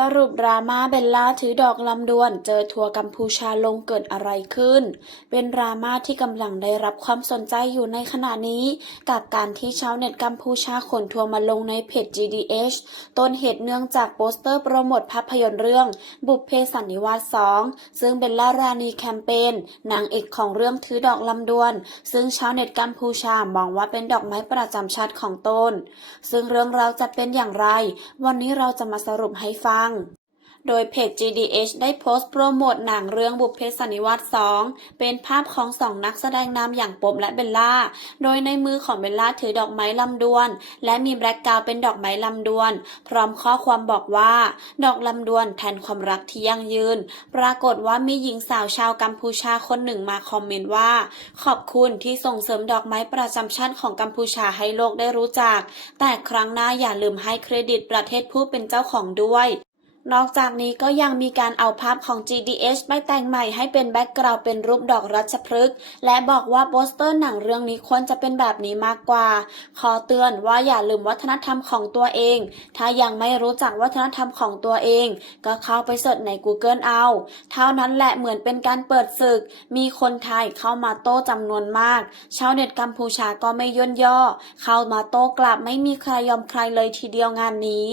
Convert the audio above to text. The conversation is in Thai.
สรุปดราม่าเบลล่าถือดอกลำดวน เจอทัวร์กัมพูชาลงเกิดอะไรขึ้น เป็นดราม่าที่กำลังได้รับความสนใจอยู่ในขณะนี้ กับการที่ชาวเน็ตกัมพูชาขนทัวร์มาลงในเพจ GDH ต้นเหตุเนื่องจากโปสเตอร์โปรโมทภาพยนตร์เรื่อง บุพเพสันนิวาส 2 ซึ่งเบลล่ารานีแคมเปญนางเอกของเรื่องถือดอกลำดวน ซึ่งชาวเน็ตกัมพูชามองว่าเป็นดอกไม้ประจำชาติของตนซึ่งเรื่องราวจะเป็นอย่างไร วันนี้เราจะมาสรุปให้ฟังโดยเพจ GDH ได้โพสต์โปรโมทหนังเรื่องบุพเพสันนิวาส 2 เป็นภาพของสองนักแสดงนำอย่างปบและเบลล่า โดยในมือของเบลล่าถือดอกไม้ลำดวน และมีแบล็กกราวด์เป็นดอกไม้ลำดวน พร้อมข้อความบอกว่า ดอกลำดวนแทนความรักที่ยั่งยืน ปรากฏว่ามีหญิงสาวชาวกัมพูชาคนหนึ่งมาคอมเมนต์ว่า ขอบคุณที่ส่งเสริมดอกไม้ประจำชาติของกัมพูชาให้โลกได้รู้จัก แต่ครั้งหน้าอย่าลืมให้เครดิตประเทศผู้เป็นเจ้าของด้วย นอกจากนี้ก็ยังมีการเอาภาพของ GDH ไปแต่งใหม่ให้เป็นแบ็กกราวด์เป็นรูปดอกรัชพฤกษ์และบอกว่าโปสเตอร์หนังเรื่องนี้ควรจะเป็นแบบนี้มากกว่า ขอเตือนว่าอย่าลืมวัฒนธรรมของตัวเอง ถ้ายังไม่รู้จักวัฒนธรรมของตัวเอง ก็เข้าไปเสิร์ชใน Google เอา เท่านั้นแหละเหมือนเป็นการเปิดศึก มีคนไทยเข้ามาโต้จำนวนมากชาวเน็ตกัมพูชาก็ไม่ย่นย่อ เข้ามาโต้กลับไม่มีใครยอมใครเลยทีเดียวงานนี้